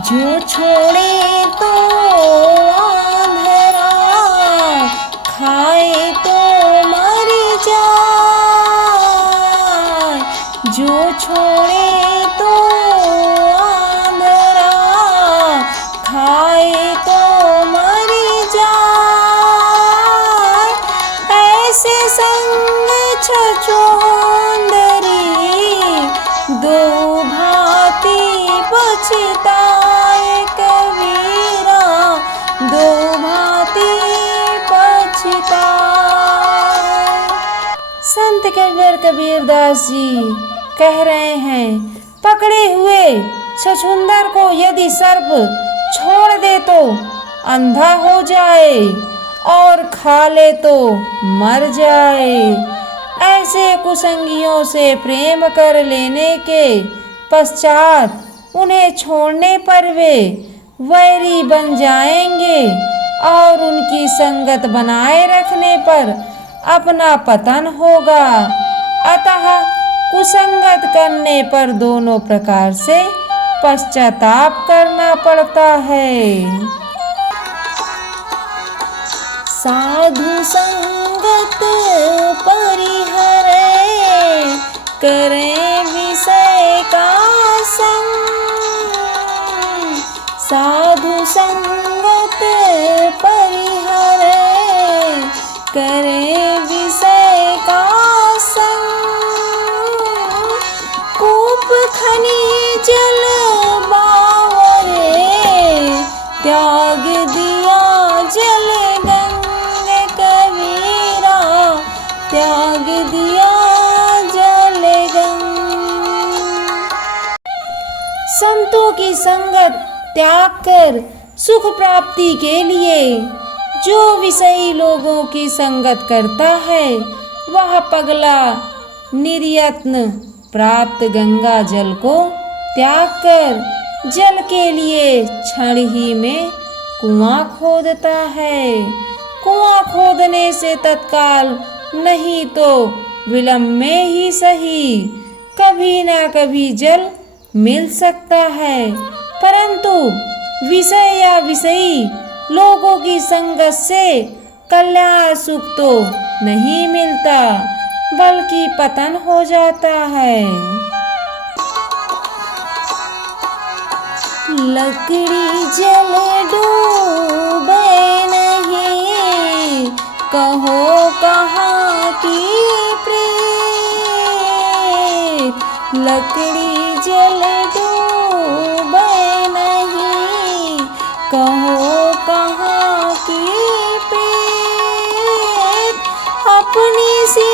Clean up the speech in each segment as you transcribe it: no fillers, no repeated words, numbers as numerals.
जो छोड़े तो आंधरा, खाए तो मर जाए। जो छोड़े तो आंधरा, खाए तो मर जाए। ऐसे संग छछूंदरी, दो भांति पछताए कबीरा, दो भांति पछताए। संत कबीर कबीरदास जी कह रहे हैं, पकड़े हुए छछूंदर को यदि सर्प छोड़ दे तो अंधा हो जाए और खा ले तो मर जाए। ऐसे कुसंगियों से प्रेम कर लेने के पश्चात उन्हें छोड़ने पर वे वैरी बन जाएंगे और उनकी संगत बनाए रखने पर अपना पतन होगा। अतः कुसंगत करने पर दोनों प्रकार से पश्चाताप करना पड़ता है। साधु संगत परिहरे, करें विषय का संग। साधु संगत परिहरे, करें विषय का संग। कूप खनि जल बावरे, त्याग दिया जल गंग कबीरा, त्याग दिया जल गंग। संतों की संगत त्याग कर सुख प्राप्ति के लिए जो विषयी लोगों की संगत करता है, वह पगला निर्यत्न प्राप्त गंगा जल को त्याग कर जल के लिए क्षण ही में कुआं खोदता है। कुआं खोदने से तत्काल नहीं तो विलंब में ही सही कभी न कभी जल मिल सकता है, परंतु विषय या विषयी लोगों की संगत से कल्याण सुख तो नहीं मिलता बल्कि पतन हो जाता है। लकड़ी जल डूबे नहीं, कहो कहाँ की प्रीत। लकड़ी जल डूबे नहीं, कहो कहाँ की प्रीत। अपनी सी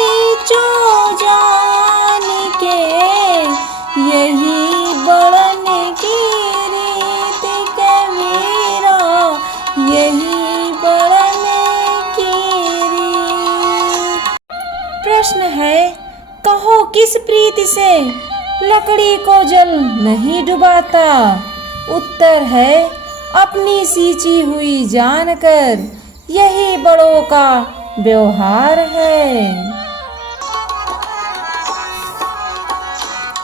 जो जान के यही बढ़न की रीत कबीरा, यही बढ़न की रीत। प्रश्न है, कहो किस प्रीति से लकड़ी को जल नहीं डुबाता? उत्तर है, अपनी सींची हुई जानकर, यही बड़ों का व्यवहार है।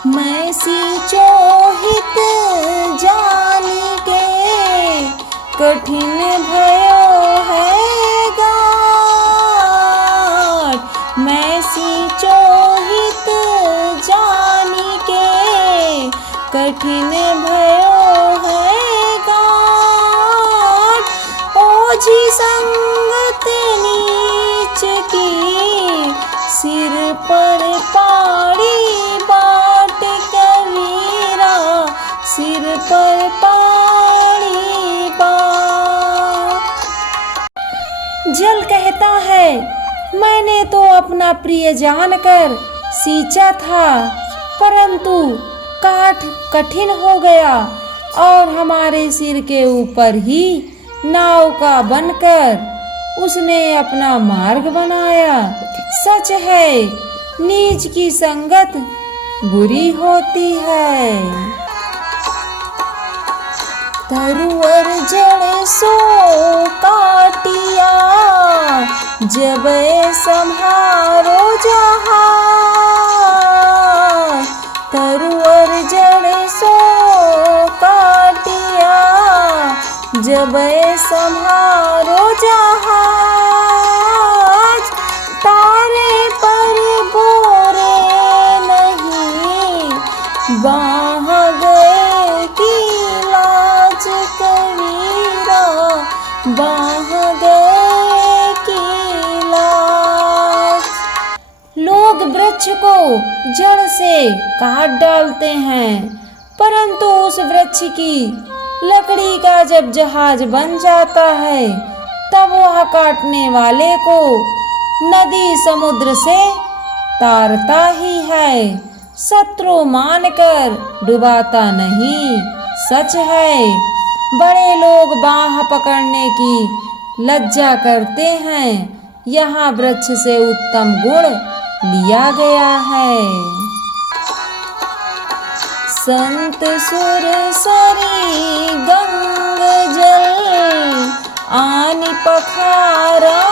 मैं सींचो हित जान के, कठिन भयो है गाट। मैं सींचो हित जान के, कठिन भयो है गाट। ओझी संगत नीच की, सिर पर पाड़ी बाट कबीरा, सिर पर पाड़ी बाट। जल कहता है, मैंने तो अपना प्रिय जानकर सींचा था, परंतु काठ कठिन हो गया और हमारे सिर के ऊपर ही नाव का बनकर उसने अपना मार्ग बनाया। सच है, नीच की संगत बुरी होती है। तरुवर जड़ सो काटिया, जब संहारो जहां। तरुवर जड़ सो काटिया, जब संभारो जहाज, तारे पर बोरे नहीं, बाह गए की लाज कबीरा, बाह गए की लाज। लोग वृक्ष को जड़ से काट डालते हैं, परंतु उस वृक्ष की लकड़ी का जब जहाज बन जाता है, तब वह काटने वाले को नदी समुद्र से तारता ही है। शत्रु मानकर डुबाता नहीं, सच है। बड़े लोग बाह पकड़ने की लज्जा करते हैं, यहाँ वृक्ष से उत्तम गुण लिया गया है। संत सुर सरी गंग जल, आनि पखारा,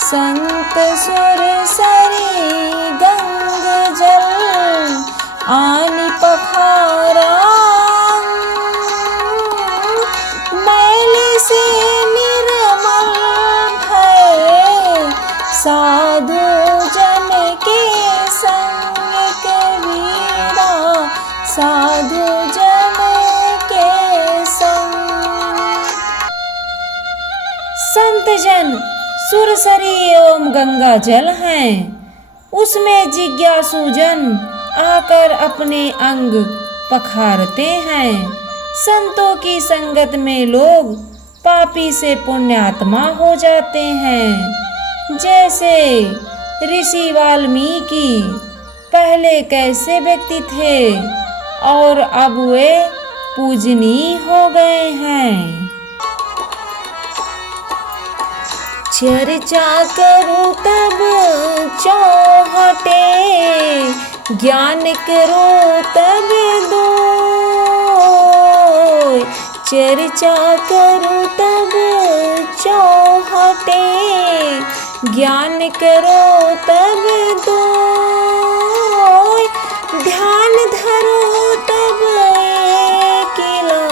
संत सुर सरी गंग जल, आनि पखारा, मैल से निर्मल भय, साधु जन के संग कबीरा, साधु जन के संग। संत जन सुरसरी एवं गंगा जल हैं, उसमें जिज्ञासु जन आकर अपने अंग पखारते हैं। संतों की संगत में लोग पापी से पुण्यात्मा हो जाते हैं। जैसे ऋषि वाल्मीकि पहले कैसे व्यक्ति थे और अब वे पूजनीय हो गए हैं। चर्चा करो तब चौहटे, ज्ञान करो तब दोय, चर्चा करो तब चौहटे, ज्ञान करो तब दोय, ध्यान धरो तब एकिला,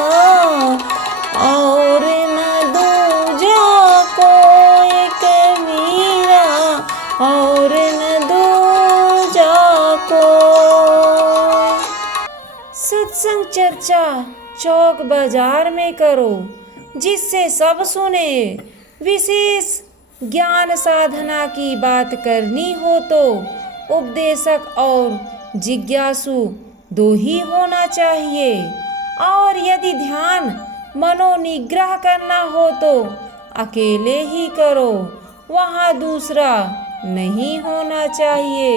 और न दूजा कोई कबीरा, और न दूजा कोई। सत्संग चर्चा चौक बाजार में करो, जिससे सब सुने। विशेष ज्ञान साधना की बात करनी हो तो उपदेशक और जिज्ञासु दो ही होना चाहिए, और यदि ध्यान मनोनिग्रह करना हो तो अकेले ही करो, वहाँ दूसरा नहीं होना चाहिए।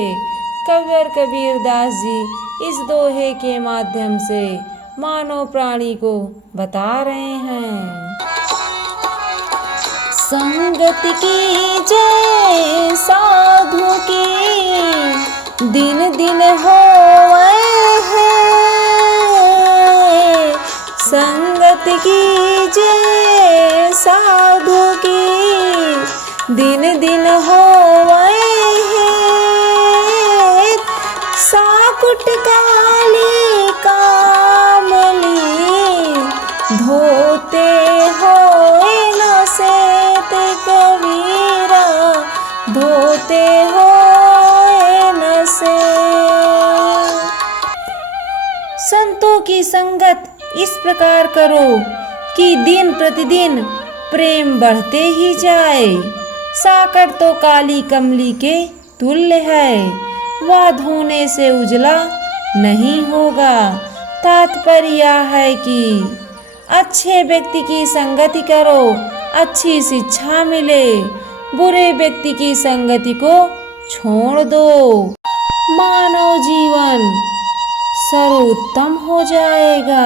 कविवर कबीरदास जी इस दोहे के माध्यम से मानव प्राणी को बता रहे हैं। संगत की जय साधु की, दिन दिन होवे है, संगत की जय साधु की, दिन दिन होवे है, साकुट काली कामली, धोते होए न सेत कबीरा, धोते होए न से। संतों की संगत इस प्रकार करो कि दिन प्रतिदिन प्रेम बढ़ते ही जाए। साकर तो काली कमली के तुल्य है, वह धोने से उजला नहीं होगा। तात्पर्य है कि अच्छे व्यक्ति की संगति करो, अच्छी शिक्षा मिले, बुरे व्यक्ति की संगति को छोड़ दो, मानव जीवन सर्वोत्तम हो जाएगा।